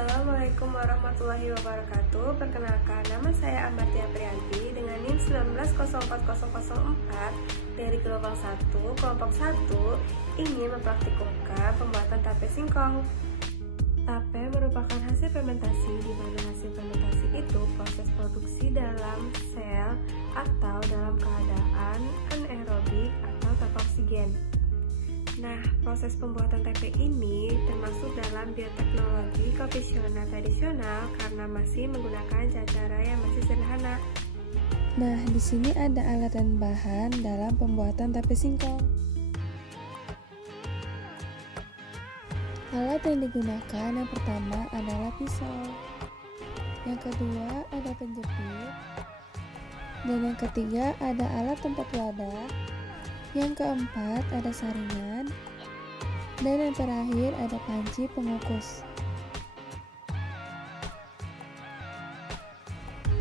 Assalamualaikum warahmatullahi wabarakatuh. Perkenalkan, nama saya Amartia Priyanti dengan NIM 190404 dari Gelombang 1, Kelompok 1, ingin mempraktikkan pembuatan tape singkong. Tape merupakan hasil fermentasi, di mana hasil fermentasi itu proses produksi dalam sel atau dalam keadaan anaerobik atau tanpa oksigen. Nah, proses pembuatan tape ini termasuk dalam bioteknologi konvensional tradisional karena masih menggunakan cara yang masih sederhana. Nah, di sini ada alat dan bahan dalam pembuatan tape singkong. Alat yang digunakan yang pertama adalah pisau, yang kedua ada penjepit, dan yang ketiga ada alat tempat wadah, yang keempat ada saringan, dan yang terakhir ada panci pengukus.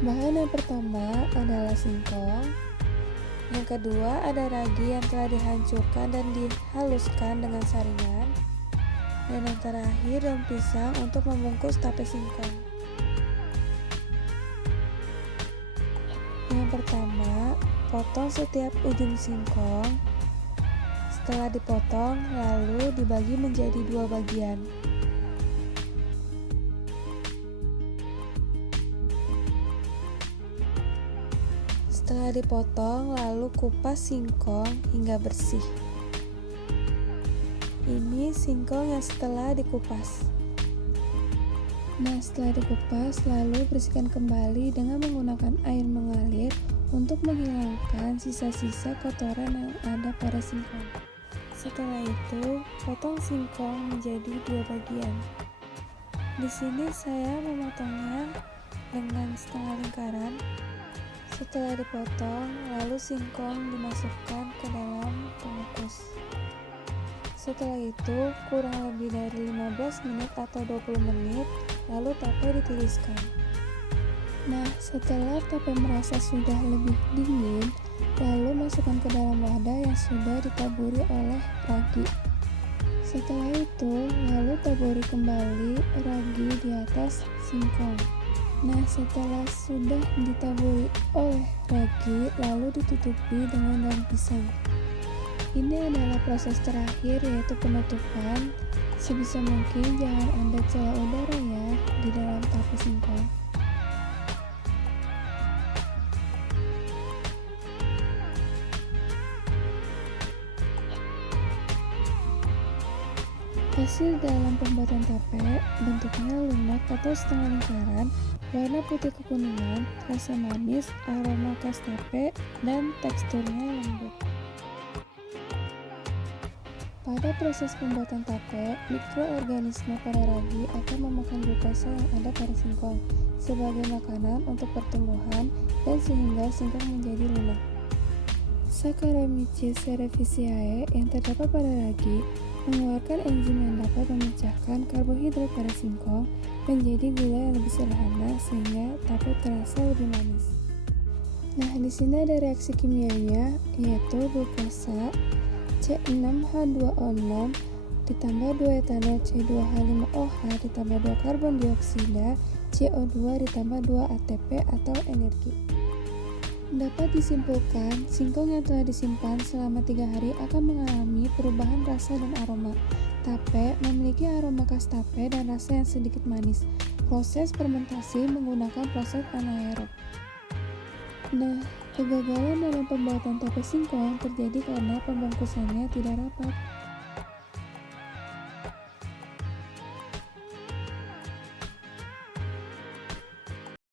Bahan yang pertama adalah singkong, yang kedua ada ragi yang telah dihancurkan dan dihaluskan dengan saringan, dan yang terakhir daun pisang untuk membungkus tape singkong. Yang pertama, potong setiap ujung singkong. Setelah dipotong, lalu dibagi menjadi dua bagian. Setelah dipotong, lalu kupas singkong hingga bersih. Ini singkong yang setelah dikupas. Nah, setelah dikupas, lalu bersihkan kembali dengan menggunakan air mengalir untuk menghilangkan sisa-sisa kotoran yang ada pada singkong. Setelah itu, potong singkong menjadi dua bagian. Di sini saya memotongnya dengan setengah lingkaran. Setelah dipotong, lalu singkong dimasukkan ke dalam pengukus. Setelah itu, kurang lebih dari 15 menit atau 20 menit, lalu tape ditiriskan. Nah, setelah tape merasa sudah lebih dingin, lalu masukkan ke dalam wadah yang sudah ditaburi oleh ragi. Setelah itu, lalu taburi kembali ragi di atas singkong. Nah, setelah sudah ditaburi oleh ragi, lalu ditutupi dengan daun pisang. Ini adalah proses terakhir, yaitu penutupan. Sebisa mungkin jangan ada celah udara ya di dalam tape singkong. Hasil dalam pembuatan tape bentuknya lunak atau setengah lingkaran, warna putih kekuningan, rasa manis, aroma khas tape, dan teksturnya lembut. Pada proses pembuatan tape, mikroorganisme pada ragi akan memakan glukosa yang ada pada singkong sebagai makanan untuk pertumbuhan dan sehingga singkong menjadi lunak. Saccharomyces cerevisiae yang terdapat pada ragi mengeluarkan enzim yang dapat memecahkan karbohidrat pada singkong menjadi gula yang lebih sederhana sehingga tape terasa lebih manis. Nah, di sini ada reaksi kimianya, yaitu glukosa C6H2O6 ditambah 2 etanol C2H5OH ditambah 2 karbon dioksida CO2 ditambah 2 ATP atau energi. Dapat disimpulkan, singkong yang telah disimpan selama 3 hari akan mengalami perubahan rasa dan aroma. Tape memiliki aroma khas tape dan rasa yang sedikit manis. Proses fermentasi menggunakan proses anaerob. Nah, kegagalan dalam pembuatan tape singkong terjadi karena pembungkusannya tidak rapat.